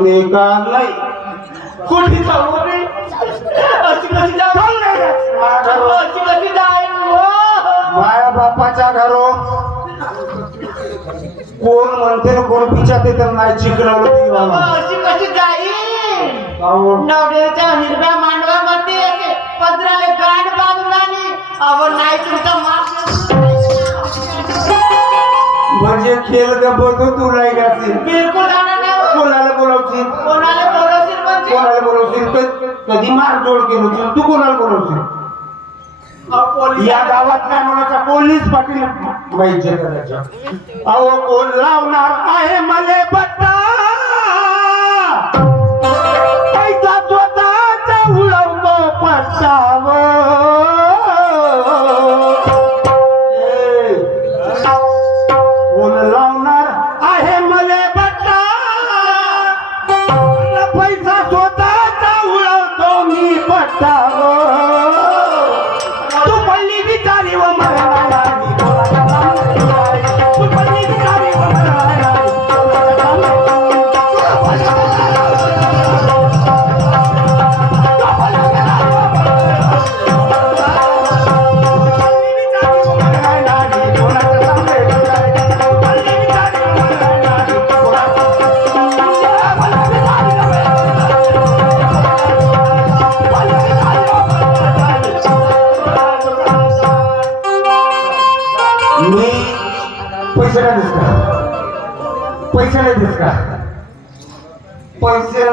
गुन्हेगार नाही. कुठे जाऊ रे? अशी कशी जाऊ? अशी कशी जाईन हो? माया बापाच्या घरो कोण म्हणते ना कोण पिछात येतं नाही चिकनावं. अशी कशी जाईन? नवऱ्याच्या हिरव्या मांडवामध्ये येते पत्राले गांड बांधून आली. अहो नाही तुमचा माप म्हणजे खेळ गबतो तू नाही गाची. बिलकुल जाणार नाही. कोणाला बोलवशील? कोणाला बोलवशील म्हणजे? कोणाला बोलवशील? कधी मारजोड केली तू कोणाला बोलवशील? या गावात काय म्हणायचा पोलीस पाटील माहिती करायचा. अहो कोण लावणार आहे मले बट्टा पैसा स्वतःचा उडवतो पट्टावर. कोण लावणार आहे मले बट्टा पैसा स्वतःचा उडवतो मी पट्टावर. तू पल्ली विचारी व मला तू पल्ली विचारी व मला पैसे नाही दिसत का? पैसे